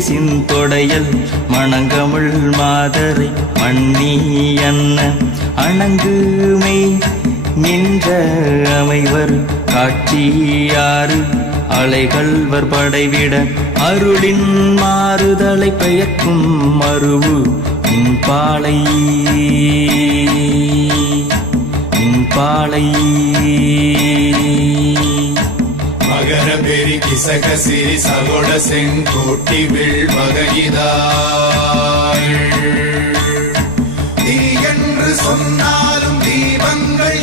சிந்தொடையல் மணங்கமிழ் மாதரை மன்னி அன்ன அணங்குமே நின்ற அமைவர் காட்சியாறு அலைகள்வர் படைவிட அருளின் மாறுதலை பெயர்க்கும் மருவு பாலை மகர பெரி கிசக சிறி சகோட செங்கோட்டி வில் வகைதாள் தீ என்று சொன்னாலும் தீபங்கள்